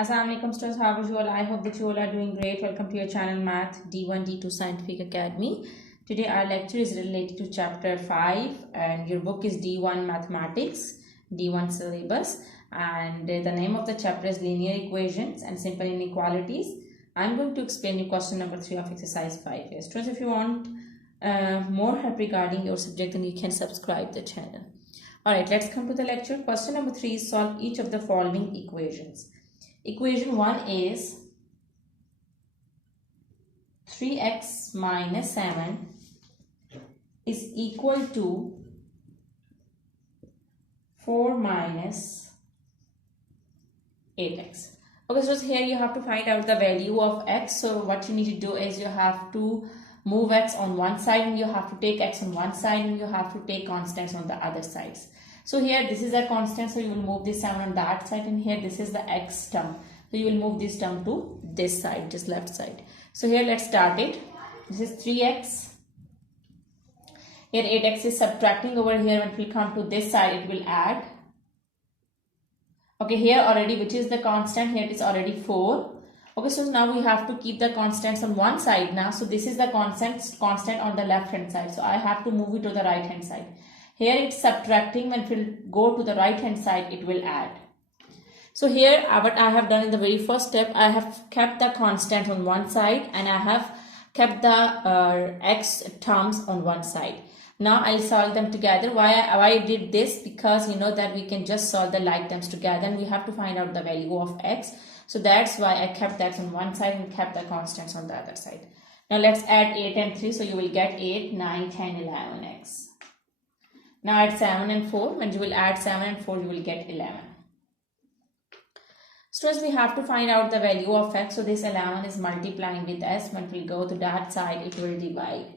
Assalamualaikum students, how are you all? I hope that you all are doing great. Welcome to your channel Math D1 D2 Scientific Academy. Today our lecture is related to chapter 5 and your book is D1 Mathematics, D1 syllabus, and the name of the chapter is Linear Equations and Simple Inequalities. I'm going to explain you question number 3 of exercise 5 here. Students, if you want more help regarding your subject, then you can subscribe the channel. Alright, let's come to the lecture. Question number 3 is solve each of the following equations. Equation 1 is 3x minus 7 is equal to 4 minus 8x. Okay, so here you have to find out the value of x. So what you need to do is you have to move x on one side and you have to take x on one side and you have to take constants on the other sides. So here this is a constant, so you will move this 7 on that side, and here this is the x term. So you will move this term to this side, just left side. So here let's start it. This is 3x. Here 8x is subtracting over here. When it will come to this side, it will add. Okay, here already, which is the constant, here it is already 4. Okay, so now we have to keep the constants on one side now. So this is the constant on the left hand side. So I have to move it to the right hand side. Here it's subtracting. When it will go to the right hand side, it will add. So here what I have done in the very first step, I have kept the constant on one side and I have kept the x terms on one side. Now I'll solve them together. Why I did this? Because you know that we can just solve the like terms together and we have to find out the value of x. So that's why I kept that on one side and kept the constants on the other side. Now let's add 8 and 3. So you will get 8, 9, 10, 11x. Now add 7 and 4. When you will add 7 and 4, you will get 11. Students, we have to find out the value of x. So this 11 is multiplying with s. When we go to that side, it will divide.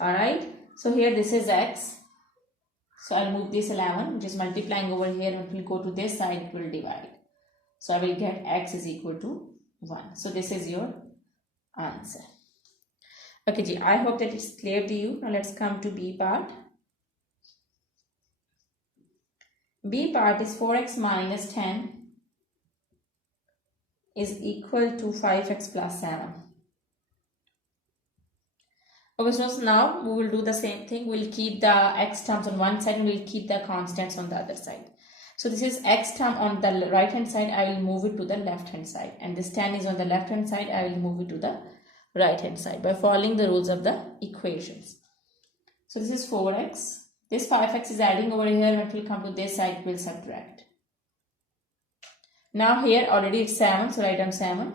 Alright. So here this is x. So I'll move this 11, which is multiplying over here. When we go to this side, it will divide. So I will get x is equal to 1. So this is your answer. Okay, ji, I hope that it's clear to you. Now let's come to B part. B part is 4x minus 10 is equal to 5x plus 7. Okay, so now we will do the same thing. We'll keep the x terms on one side and we'll keep the constants on the other side. So this is x term on the right hand side. I will move it to the left hand side. And this 10 is on the left hand side. I will move it to the right hand side by following the rules of the equations. So this is 4x. This 5x is adding over here. When it will come to this side, it will subtract. Now here already it's 7, so write down 7.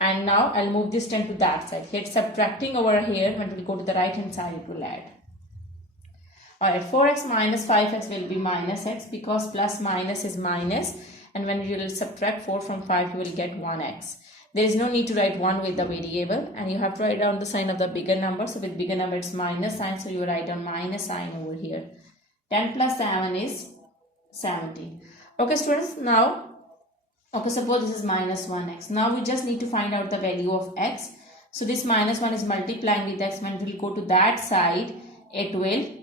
And now I'll move this 10 to that side. Here it's subtracting over here. When it will go to the right hand side, it will add. Alright, 4x minus 5x will be minus x because plus minus is minus. And when you will subtract 4 from 5, you will get 1x. There is no need to write 1 with the variable. And you have to write down the sign of the bigger number. So with bigger number, it's minus sign. So you write down minus sign over here. 10 plus 7 is 17. Okay, students, now okay, suppose this is minus 1x. Now we just need to find out the value of x. So this minus 1 is multiplying with x. When it will go to that side, it will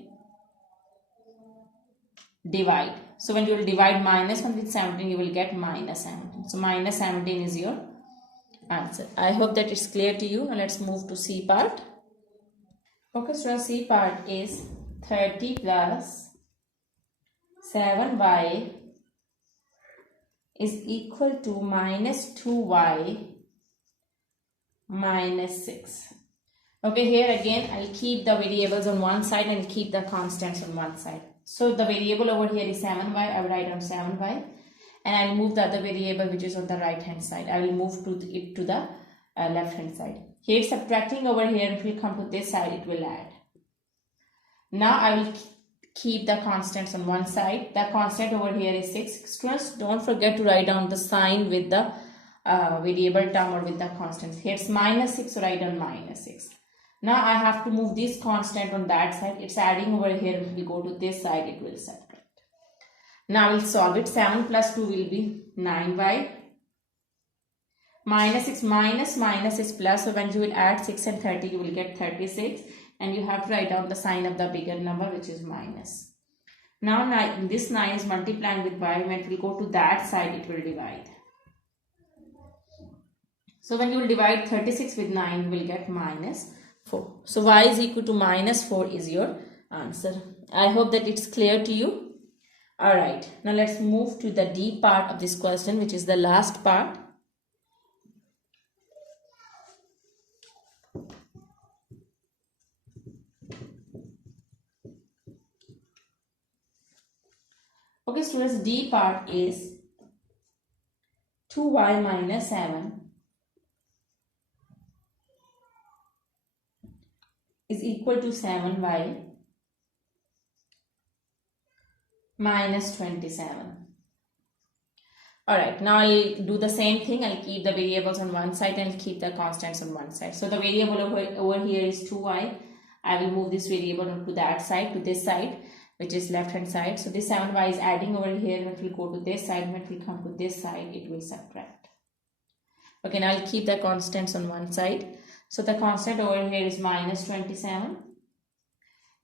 divide. So when you will divide minus 1 with 17, you will get minus 17. So minus 17 is your answer. I hope that it's clear to you. Now let's move to C part. Okay, so C part is 30 plus 7y is equal to minus 2y minus 6. Okay, here again I'll keep the variables on one side and keep the constants on one side. So the variable over here is 7y. I will write down 7y and I'll move the other variable which is on the right hand side. I will move it to the left hand side. Here it's subtracting over here. If we come to this side, it will add. Now I will keep the constants on one side. The constant over here is 6. Students, don't forget to write down the sign with the variable term or with the constants. Here it's minus 6, so write down minus 6. Now I have to move this constant on that side. It's adding over here. If we go to this side, it will subtract. Now we'll solve it. 7 plus 2 will be 9y. Minus 6 minus is plus. So when you will add 6 and 30, you will get 36. And you have to write down the sign of the bigger number, which is minus. Now this 9 is multiplying with y. When it will go to that side, it will divide. So when you will divide 36 with 9, you will get minus 4. So y is equal to minus 4 is your answer. I hope that it's clear to you. Alright, now let's move to the D part of this question, which is the last part. Okay, students, D part is 2y minus 7 is equal to 7y minus 27. Alright, now I'll do the same thing. I'll keep the variables on one side and I'll keep the constants on one side. So the variable over here is 2y. I will move this variable to that side, to this side, which is left hand side. So this 7y is adding over here, and it will go to this side. When it will come to this side, it will subtract. Okay, now I'll keep the constants on one side. So the constant over here is minus 27.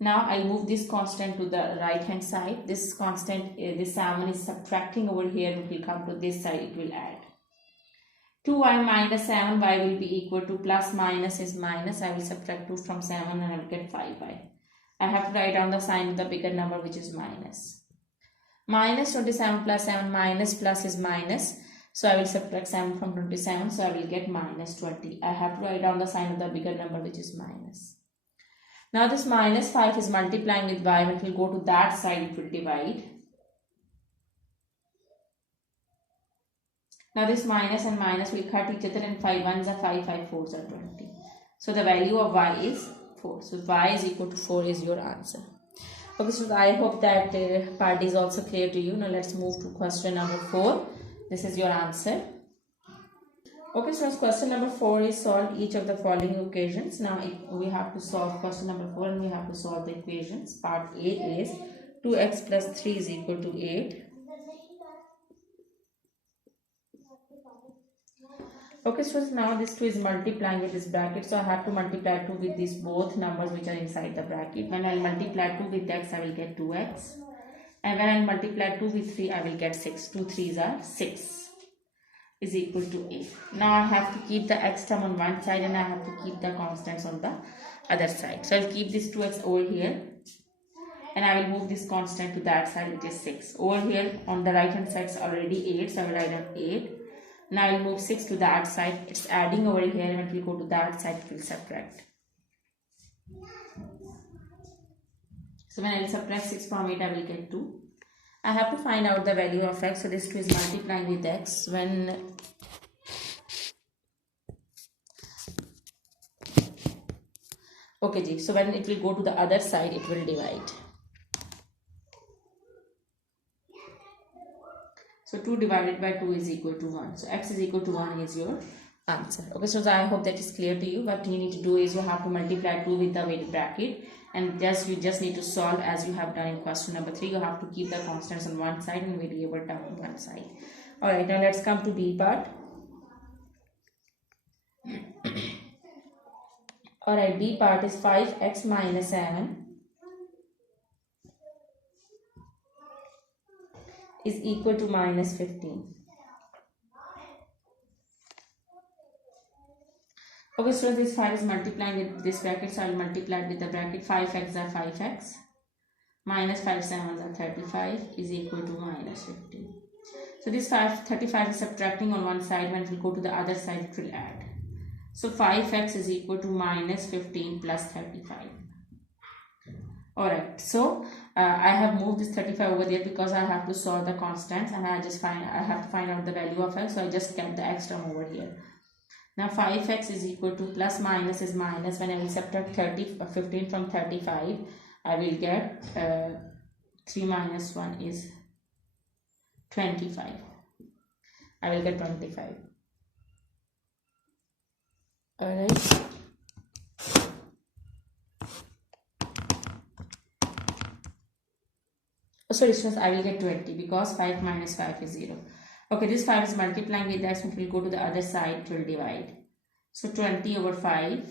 Now I'll move this constant to the right hand side. This constant, this 7 is subtracting over here. It will come to this side, it will add. 2y minus 7y will be equal to plus minus is minus. I will subtract 2 from 7 and I will get 5y. I have to write down the sign of the bigger number, which is minus. Minus 27 plus 7 minus plus is minus. So I will subtract 7 from 27. So I will get minus 20. I have to write down the sign of the bigger number, which is minus. Now this minus 5 is multiplying with y. When it will go to that side, it will divide. Now this minus and minus will cut each other, and 5 1s are 5, 5 4s are 20. So the value of y is 4. So y is equal to 4 is your answer. Okay, so I hope that part is also clear to you. Now let's move to question number 4. This is your answer. Okay, so question number 4 is solve each of the following equations. Now we have to solve question number 4 and we have to solve the equations. Part A is 2x plus 3 is equal to 8. Okay, so now this 2 is multiplying with this bracket, so I have to multiply 2 with these both numbers which are inside the bracket. When I multiply 2 with x, I will get 2x. And when I multiply 2 with 3, I will get 6. 2 3s are 6 is equal to 8. Now I have to keep the x term on one side and I have to keep the constants on the other side. So I'll keep this 2x over here and I will move this constant to that side, which is 6. Over here on the right hand side is already 8, so I will write down 8. Now I will move 6 to that side. It's adding over here, and when it will go to that side, it will subtract. So when I will subtract 6 from 8, I will get 2. I have to find out the value of x. So this 2 is multiplying with x. When okay, so when it will go to the other side, it will divide. So 2 divided by 2 is equal to 1. So x is equal to 1 is your answer. Okay, so I hope that is clear to you. What you need to do is you have to multiply 2 with the bracket, and you just need to solve as you have done in question number 3. You have to keep the constants on one side and variable term on one side. Alright, now let's come to B part. Alright, B part is 5x minus 7 is equal to minus 15. Okay, so this 5 is multiplying with this bracket, so I will multiply it with the bracket. 5x are 5x minus 5 7s are 35 is equal to minus 15. So this 35 is subtracting on one side. When it will go to the other side, it will add. So 5x is equal to minus 15 plus 35. Alright, so I have moved this 35 over there because I have to solve the constants, and I have to find out the value of x, so I just kept the x term over here. Now 5x is equal to plus minus is minus. When I will subtract 15 from 35, I will get 3 minus 1 is 25. I will get 25. Alright. Oh, sorry, students, I will get 20 because 5 minus 5 is 0. Okay, this 5 is multiplying with x. When it will go to the other side, it will divide. So 20 over 5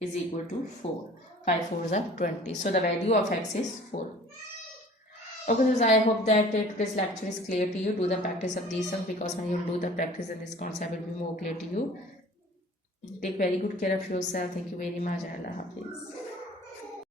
is equal to 4. 5 4s are 20. So the value of x is 4. Okay, so I hope that today's lecture is clear to you. Do the practice of these ones, because when you do the practice, then this concept will be more clear to you. Take very good care of yourself. Thank you very much. Allah Hafiz.